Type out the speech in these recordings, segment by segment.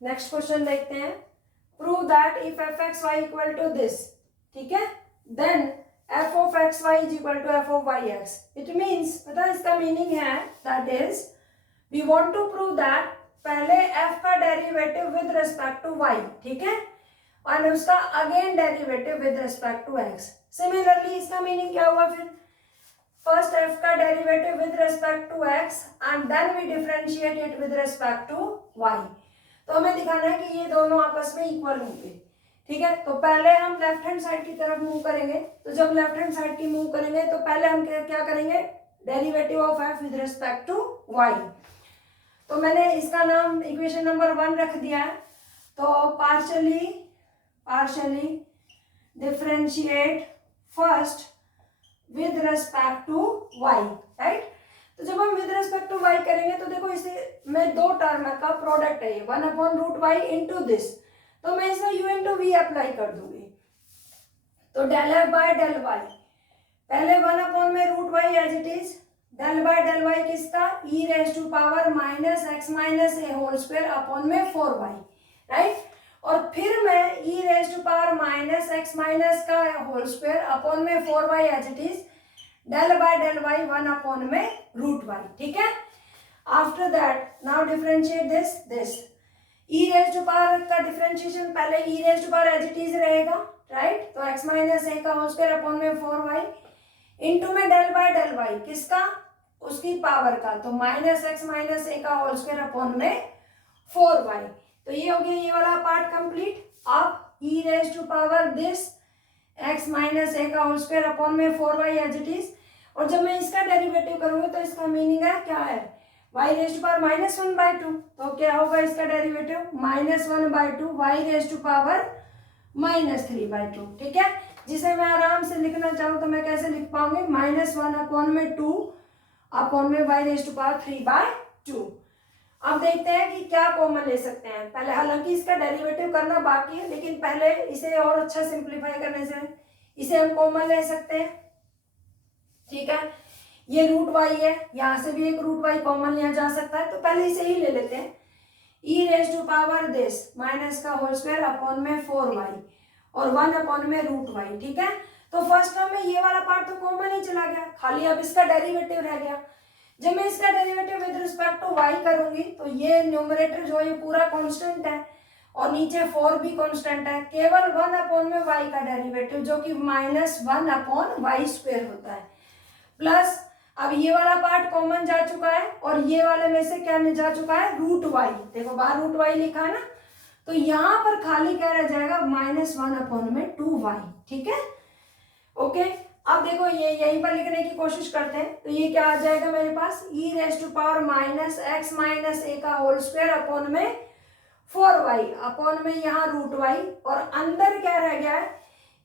Next question देखते हैं। Prove that if F X Y equal to this, ठीक है, then F of X Y is equal to F of Y X. It means, पता है इसका meaning है, that is we want to prove that पहले f का derivative with respect to y, ठीक है, और उसका again derivative with respect to x। Similarly इसका मीनिंग क्या हुआ फिर, फर्स्ट f का derivative with respect to x and then we differentiate it with respect to y। तो हमें दिखाना है कि ये दोनों आपस में इक्वल होंगे, ठीक है। तो पहले हम लेफ्ट हैंड साइड की तरफ मूव करेंगे। तो जब लेफ्ट हैंड साइड की मूव करेंगे तो पहले हम क्या करेंगे, derivative of f with respect to y। तो मैंने इसका नाम इक्वेशन नंबर 1 रख दिया है। तो partially differentiate first with respect to y, right. तो जब हम विद रिस्पेक्ट टू y करेंगे तो देखो इसे में दो टर्म का प्रोडक्ट है, 1/√y इंटू दिस। तो मैं इसमें u इंटू वी अप्लाई कर दूंगी। तो del f by del y, पहले 1/√y as it is, del by del y किसका, e raise to power minus x minus A whole square upon में 4y, right. और फिर मैं e raise to power minus x minus का whole square upon में 4y as it is, del by del y 1 में √y, ठीक है। After that now differentiate this e raise to power का डिफरेंशिएशन पहले e raise to power as it is रहेगा, right. तो x minus ए का whole square upon में 4y into में डेल बाय डेल वाई किसका, उसकी पावर का, तो माइनस एक्स माइनस ए का होल स्क्वायर अपॉन में 4y। तो ये हो गया ये वाला पार्ट कंप्लीट। अब e raise to power this x minus ए का होल स्क्वायर अपॉन में 4y एज इट इज। और जब मैं इसका डेरिवेटिव करूंगी तो इसका मीनिंग है क्या है, y रेज टू पावर -1/2। तो क्या होगा इसका derivative, -1/2 y raise to power -3/2, ठीक है। जिसे मैं आराम से लिखना चाहूँ तो मैं कैसे लिख पाऊंगी, -1/2 अपॉन में y रेज टू पावर 3/2। अब देखते हैं कि क्या कॉमन ले सकते हैं। पहले हालांकि इसका डेरिवेटिव करना बाकी है, लेकिन पहले इसे और अच्छा सिंप्लीफाई करने से इसे हम कॉमन ले सकते हैं, ठीक है। ये √y है, यहाँ से भी एक √y कॉमन लिया जा सकता है। तो पहले इसे ही ले लेते हैं, e raise to power this minus का होल स्क्वायर अपॉन में 4y और 1 में √y, ठीक है। तो फर्स्ट टर्म में ये वाला पार्ट तो कॉमन ही चला गया, खाली अब इसका डेरिवेटिव रह गया। जब मैं इसका derivative with respect to y करूंगी तो ये न्यूमरेटर जो है ये पूरा कांस्टेंट है और नीचे 4 भी कांस्टेंट है, केवल 1 में y का डेरिवेटिव जो कि -1/y² होता है, प्लस अब ये वाला पार्ट कॉमन जा चुका है और ये वाले में से क्या जा चुका है, √y। देखो बाहर √y लिखा है ना, तो यहाँ पर खाली क्या रह जाएगा, -1/2y, ठीक है। ओके, अब देखो ये यहीं पर लिखने की कोशिश करते हैं। तो ये क्या आ जाएगा मेरे पास, e raise to power -x minus ए का होल स्क्वायर अपॉन में 4y अपॉन में यहाँ √y, और अंदर क्या रह गया है,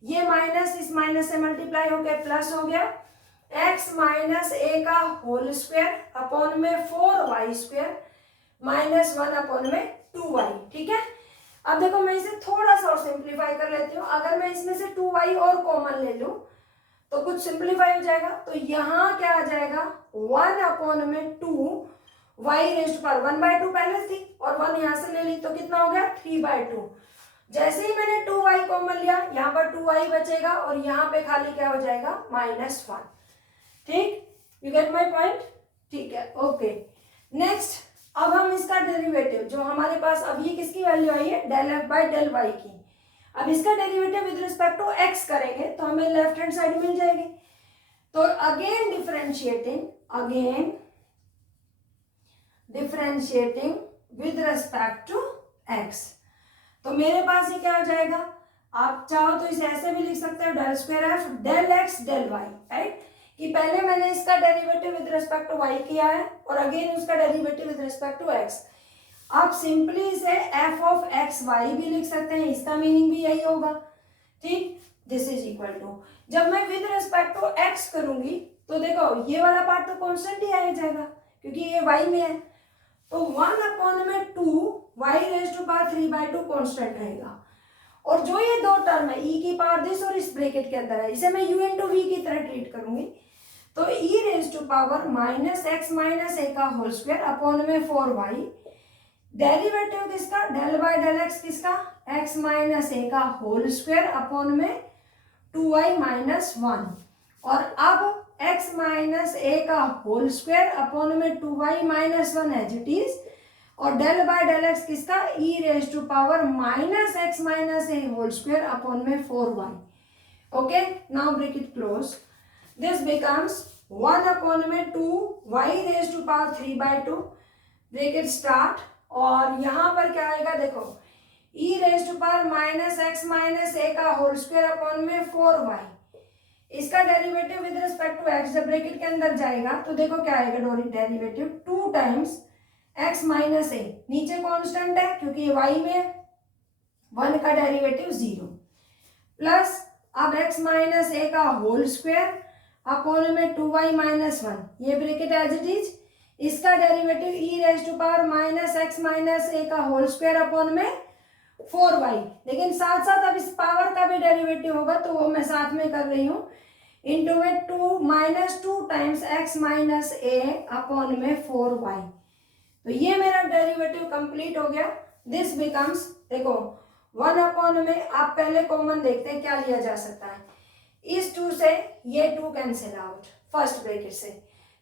ये माइनस इस माइनस से मल्टीप्लाई हो गया प्लस हो गया, x माइनस ए का होल स्क्वायर अपॉन में 4y² -1 में 2y, ठीक है। अब देखो मैं इसे थोड़ा सा और सिंप्लीफाई कर लेती हूँ। अगर मैं इसमें से 2y और कॉमन ले लूँ तो कुछ सिंप्लीफाई हो जाएगा। तो यहाँ क्या आ जाएगा, 1 में 2 y रेज टू पावर 1/2 पहले थी और 1 यहाँ से ले ली तो कितना हो गया, 3/2। जैसे ही मैंने 2y कॉमन लिया यहाँ पर 2y बचेगा और यहाँ पे खाली क्या हो जाएगा, -1, ठीक। यू गेट माई पॉइंट, ठीक है, ओके। नेक्स्ट अब हम इसका डेरिवेटिव जो हमारे पास अब ये किसकी वैल्यू आई है, del f by del y की। अब इसका derivative with respect to x करेंगे तो हमें लेफ्ट हैंड साइड मिल जाएगी। तो again differentiating with respect to x, तो मेरे पास ये क्या हो जाएगा, आप चाहो तो इसे ऐसे भी लिख सकते हो, del square f del x del y, right. कि पहले मैंने इसका derivative with respect to y किया है और अगेन उसका derivative with respect to x। आप सिंपली इसे f ऑफ x y भी लिख सकते हैं, इसका मीनिंग भी यही होगा, ठीक। दिस इज इक्वल टू, जब मैं विद रिस्पेक्ट टू x करूंगी तो देखो ये वाला पार्ट तो कांस्टेंट ही आ जाएगा क्योंकि ये y में है। तो 1 में 2 y raise to power 3/2 constant रहेगा, और जो ये दो टर्म है e की पावर दिस और इस ब्रैकेट के अंदर है, इसे मैं u इंटू वी की तरह ट्रीट करूंगी। तो e raise to power -x minus ए का होल स्क्वायर अपॉन में 4y डेरिवेटिव किसका, डेल बाय डेल एक्स किसका, एक्स माइनस ए का होल स्क्वायर अपॉन में 2y माइनस 1, और अब x माइनस ए का होल स्क्वायर अपॉन में 2y minus 1 as it is, और डेल बाय डेल एक्स किसका, e raise to power minus x minus A whole square upon में 4y. Okay, now break it close. This becomes 1 upon में 2y raise to power 3/2, break it start, और यहाँ पर क्या आएगा देखो, e raise to power minus x minus ए का whole square upon में 4y. इसका derivative with respect to x जब ब्रैकेट के अंदर जाएगा तो देखो क्या आएगा, derivative 2 times x minus A, नीचे कांस्टेंट है क्योंकि ये y में 1 का डेरिवेटिव 0, प्लस अब x माइनस ए का होल स्क्वायर अपॉन में 2y माइनस 1, ये ब्रैकेट एज इट इज, इसका derivative e raise to power minus x minus ए का होल स्क्वायर अपॉन में 4y. लेकिन साथ साथ अब इस पावर का भी डेरिवेटिव होगा तो वो मैं साथ में कर रही हूँ, इंटू में 2 माइनस 2 टाइम्स x माइनस ए अपॉन में 4y. तो ये मेरा डेरिवेटिव कंप्लीट हो गया. दिस बिकम्स, देखो 1 अपॉन में आप पहले कॉमन देखते हैं क्या लिया जा सकता है, इस 2 से ये 2 कैंसिल आउट फर्स्ट ब्रैकेट से,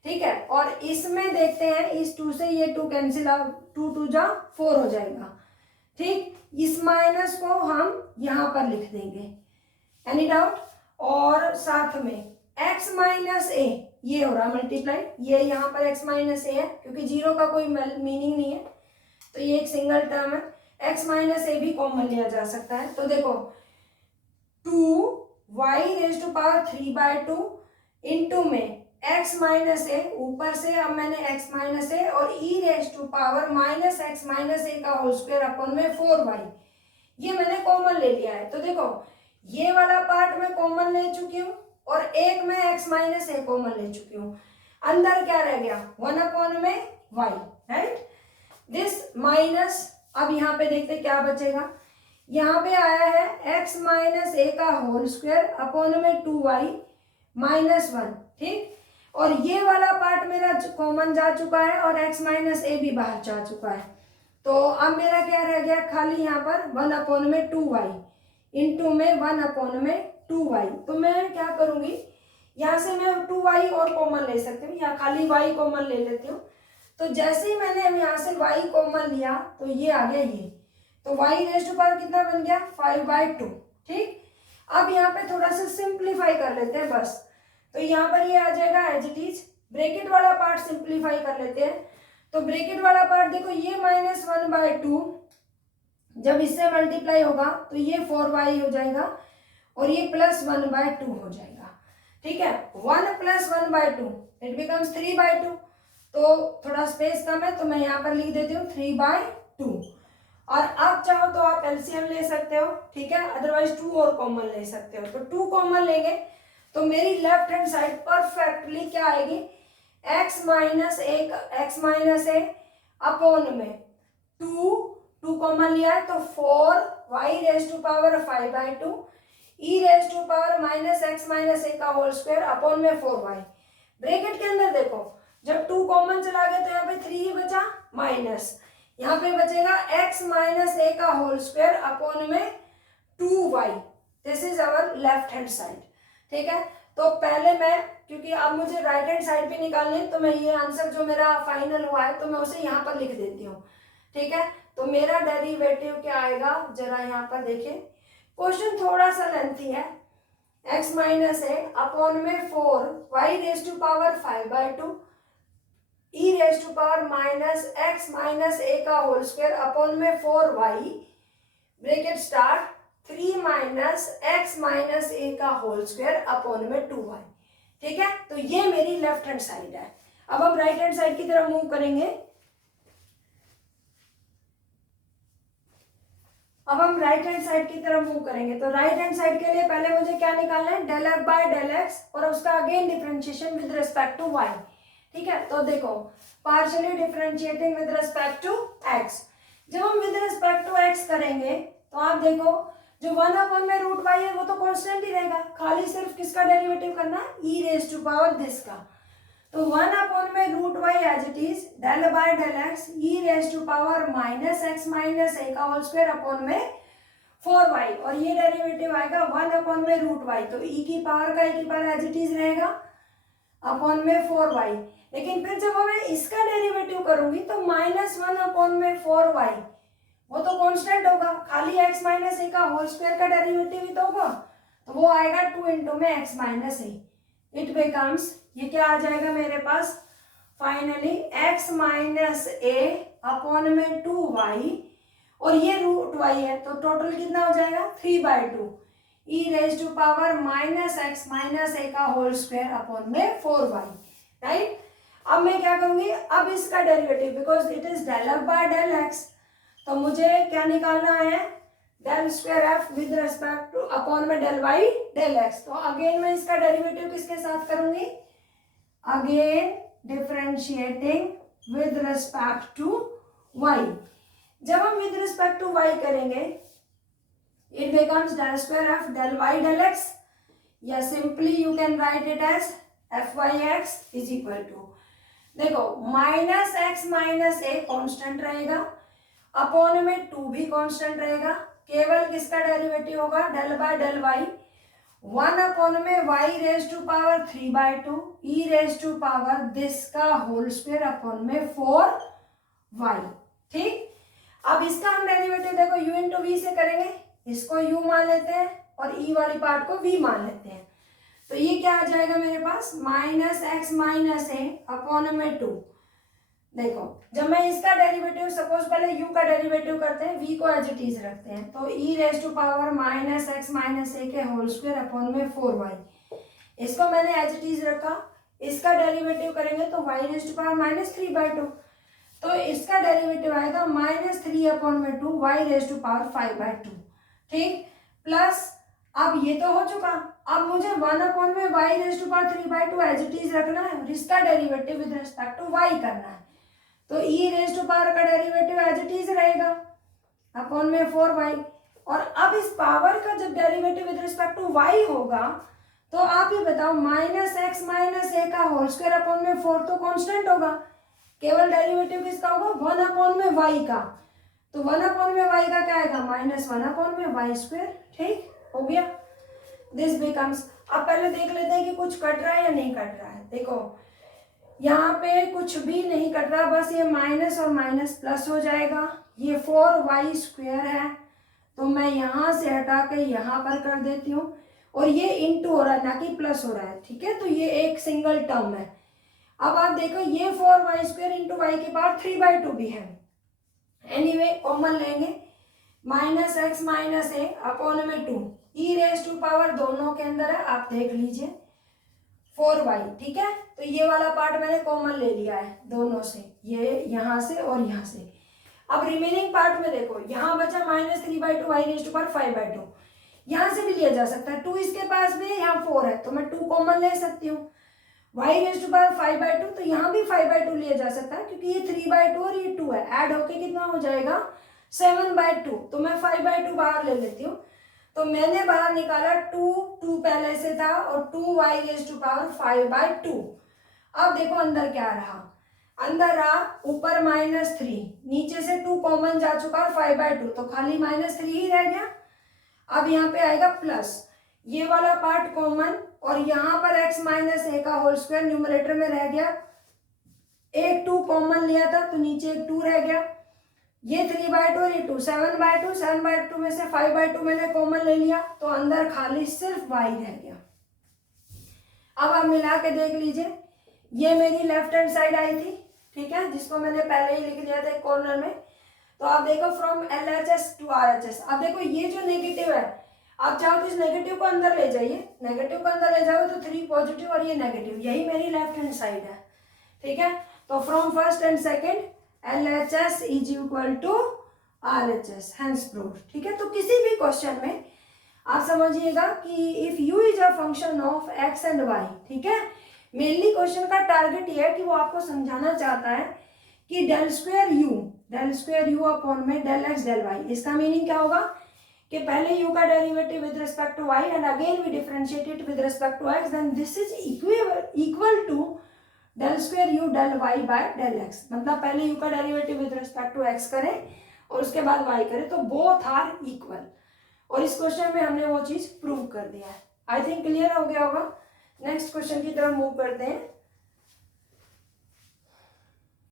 ठीक है, और इसमें देखते हैं इस 2 से ये 2 कैंसिल आउट, 2 2 जा 4 हो जाएगा, ठीक. इस माइनस को हम यहाँ पर लिख देंगे, एनी डाउट, और साथ में x माइनस ए ये हो रहा मल्टीप्लाई, ये यहाँ पर x माइनस ए है क्योंकि 0 का कोई मीनिंग नहीं है तो ये एक सिंगल टर्म है, x माइनस ए भी कॉमन लिया जा सकता है. तो देखो 2y raise to power 3/2 into में x माइनस ए, ऊपर से अब मैंने x माइनस ए और e raise to power minus x minus ए का होल स्क्वायर अपॉन में 4y, ये मैंने कॉमन ले लिया है. तो देखो ये वाला पार्ट मैं कॉमन ले चुकी हूँ और एक में x माइनस ए कॉमन ले चुकी हूँ. अंदर क्या रह गया, 1 अपॉन में y, राइट. दिस माइनस, अब यहाँ पे देखते क्या बचेगा, यहाँ पे आया है x माइनस ए का होल स्क्वायर अपॉन में 2y माइनस 1, ठीक, और ये वाला पार्ट मेरा कॉमन जा चुका है और x माइनस ए भी बाहर जा चुका है. तो अब मेरा क्या रह गया, खाली यहाँ पर 1 अपॉन में 2y इंटू में 1 अपॉन में 2y. तो मैं क्या करूँगी, यहाँ से मैं 2y और कॉमन ले सकती हूँ या खाली y कॉमन ले लेती हूँ. तो जैसे ही मैंने यहाँ से y कॉमन लिया तो ये आ गया ये, तो y रेज टू पावर कितना बन गया 5/2, ठीक. अब यहाँ पे थोड़ा सा सिंप्लीफाई कर लेते हैं बस, तो यहाँ पर ये आ जाएगा एज इट इज. ब्रैकेट वाला पार्ट सिंप्लीफाई कर लेते हैं. तो ब्रैकेट वाला पार्ट देखो, ये -1/2 जब इससे मल्टीप्लाई होगा तो ये 4y हो जाएगा और ये +1/2 हो जाएगा, ठीक है. 1 + 1/2 इट बिकम्स 3/2. तो थोड़ा स्पेस कम है तो मैं यहाँ पर लिख देती हूँ 3/2. और अब चाहो तो आप एलसीएम ले सकते हो, ठीक है, अदरवाइज 2 और कॉमन ले सकते हो. तो 2 कॉमन लेंगे तो मेरी लेफ्ट हैंड साइड परफेक्टली क्या आएगी, x माइनस ए अपॉन में 2 कॉमन लिया है तो 4y raise to power 5/2 e raise to power minus x minus ए का होल स्क्वायर अपॉन में 4y. ब्रैकेट के अंदर देखो जब 2 कॉमन चला गया तो यहाँ पे 3 ही बचा, माइनस यहाँ पे बचेगा x माइनस ए का होल स्क्वायर अपॉन में 2y. This is our left hand side, ठीक है. तो पहले मैं, क्योंकि अब मुझे राइट हैंड साइड पे निकालने तो मैं ये आंसर जो मेरा फाइनल हुआ है तो मैं उसे यहाँ पर लिख देती हूँ, ठीक है. तो मेरा डेरिवेटिव क्या आएगा, जरा यहाँ पर देखें, क्वेश्चन थोड़ा सा लेंथी है. x माइनस ए अपॉन में 4y raise to power 5/2 e raise to power minus x minus ए का होल स्क्वायर अपॉन में 4y bracket start 3 minus x minus ए का होल स्क्वायर अपॉन में 2y, ठीक है. तो ये मेरी लेफ्ट हैंड साइड है. अब हम राइट हैंड साइड की तरफ मूव करेंगे. तो राइट हैंड साइड के लिए पहले मुझे क्या निकालना है, del f by del x और उसका again differentiation with respect to y, ठीक है. तो देखो partially differentiating with respect to x, जब हम विद रिस्पेक्ट टू x करेंगे तो आप देखो जो 1 अपॉन में √y है वो तो कांस्टेंट ही रहेगा, खाली सिर्फ किसका डेरिवेटिव करना है, e raise to power this का. तो 1/√y as it is, del by del X E raise to power minus x minus ए का होल स्क्वायर अपॉन में 4y, और ये डेरिवेटिव आएगा 1/√y, तो e की पावर का e की पावर एज इट इज रहेगा अपॉन में 4y। लेकिन फिर जब मैं इसका डेरिवेटिव करूंगी तो -1 अपॉन में 4y, वो तो कांस्टेंट होगा, खाली x माइनस ए का होल स्क्वायर का डेरिवेटिव ही तो होगा, तो वो आएगा 2 इंटू में x minus A. It becomes, ये क्या आ जाएगा मेरे पास फाइनली x माइनस ए अपॉन में 2y, और ये √y है, तो टोटल कितना हो जाएगा 3/2 ई raise to power minus x minus ए का होल स्क्वायर अपॉन में 4y, राइट। अब मैं क्या करूंगी, अब इसका derivative, because it is del f by del x, तो मुझे क्या निकालना है, del square f with respect to upon में डेल वाई डेल एक्स। तो अगेन मैं इसका डेरिवेटिव किसके साथ करूंगी, again differentiating with respect to y. जब हम विद रिस्पेक्ट टू वाई करेंगे, it becomes del square f del y del x, या simply you can write it as f y x is equal to, देखो minus x minus a constant रहेगा, upon में 2 भी constant रहेगा, केवल किसका derivative होगा, del by del y, 1 upon में y raise to power 3/2 E raise to power this का होल स्क्वायर अपॉन में 4y, ठीक। अब इसका हम डेरिवेटिव देखो u इंटू वी से करेंगे, इसको u मान लेते हैं और e वाली पार्ट को v मान लेते हैं, तो ये क्या आ जाएगा मेरे पास माइनस एक्स माइनस ए अपॉन में 2। देखो जब मैं इसका डेरिवेटिव, सपोज पहले u का डेरिवेटिव करते हैं, v को एज इट इज रखते हैं, तो e raise to power minus x minus a के होल स्क्वायर अपॉन में 4y, इसको मैंने एज इट इज रखा। इसका डेरिवेटिव करेंगे तो y raise to power minus 3/2, तो इसका डेरिवेटिव आएगा -3 अपॉन में 2 y रेज टू पावर 5/2, ठीक। प्लस अब ये तो हो चुका, अब मुझे 1 अपॉन में y raise to power 3/2 as it is रखना है, और इसका derivative with respect to y करना है, तो e रेज टू पावर का डेरिवेटिव एज इट इज रहेगा अपॉन में 4y। और अब इस पावर का जब derivative with respect to y होगा, तो आप ये बताओ माइनस एक्स माइनस ए का होल स्क्वायर अपॉन में 4 तो कांस्टेंट होगा, केवल डेरिवेटिव किसका होगा 1 अपॉन में y का, तो 1 अपॉन में y का क्या आएगा -1 अपॉन में y स्क्वायर, ठीक हो गया। दिस बिकम्स, अब पहले देख लेते हैं कि कुछ कट रहा है या नहीं कट रहा है। देखो यहाँ पे कुछ भी नहीं कट रहा, बस ये माइनस और माइनस प्लस हो जाएगा, ये 4y स्क्वायर है, तो मैं यहाँ से हटा के यहाँ पर कर देती हूँ, और ये इंटू हो रहा है ना कि प्लस हो रहा है, ठीक है, तो ये एक सिंगल टर्म है। अब आप देखो ये 4y स्क्वायर इंटू वाई के पावर 3/2 भी है, एनीवे कॉमन लेंगे, माइनस एक्स माइनस ए अपॉन में 2 ई रेज टू पावर दोनों के अंदर है, आप देख लीजिए 4y, ठीक है। तो ये वाला पार्ट मैंने कॉमन ले लिया है दोनों से, ये यहाँ से और यहाँ से। अब रिमेनिंग पार्ट में देखो यहाँ बचा -3/2 y रेज टू पावर 5/2, यहाँ से भी लिया जा सकता है, 2 इसके पास भी है, यहाँ 4 है, तो मैं 2 कॉमन ले सकती हूँ, y रेज टू पावर 5/2, तो यहाँ भी 5/2 लिया जा सकता है, क्योंकि ये 3/2 और ये 2 है, ऐड होके कितना हो जाएगा 7/2, तो मैं 5/2 बाहर ले लेती हूँ, तो मैंने बाहर निकाला 2 पहले से था, और 2y रेज टू पावर 5/2। अब देखो अंदर क्या रहा, अंदर रहा ऊपर -3, नीचे से 2 कॉमन जा चुका है 5/2, तो खाली -3 ही रह गया। अब यहाँ पे आएगा प्लस, ये वाला पार्ट कॉमन, और यहाँ पर x माइनस ए का होल स्क्वायर न्यूमरेटर में रह गया, एक 2 कॉमन लिया था तो नीचे एक 2 रह गया, ये 3/2 और ये 2 7/2 में से 5/2 मैंने कॉमन ले लिया, तो अंदर खाली सिर्फ y रह गया। अब आप मिला के देख लीजिए, ये मेरी लेफ्ट हैंड साइड आई थी, ठीक है, जिसको मैंने पहले ही लिख लिया था कॉर्नर में, तो आप देखो फ्रॉम LHS टू RHS, अब देखो ये जो नेगेटिव है, आप चाहो तो इस नेगेटिव को अंदर ले जाइए, नेगेटिव को अंदर ले जाओ तो 3 पॉजिटिव और ये नेगेटिव, यही मेरी लेफ्ट हैंड साइड है, ठीक है। तो from first and second LHS is equal to RHS, hence proved, ठीक है। तो किसी भी क्वेश्चन में आप समझिएगा कि if u is a function of x and y, ठीक है, मेनली क्वेश्चन का टारगेट ये है कि वो आपको समझाना चाहता है कि डेल स्क्वायर u अपॉन में डेल x डेल y, इसका मीनिंग क्या होगा कि पहले u का derivative with respect to y and again we differentiate it with respect to x, then this is equal to del square u del y by del x, मतलब पहले यू का derivative with respect to x करें और उसके बाद Y करें तो बोथ आर इक्वल। और इस क्वेश्चन में हमने वो चीज प्रूव कर दिया है। आई थिंक क्लियर हो गया होगा। नेक्स्ट क्वेश्चन की तरफ मूव करते हैं।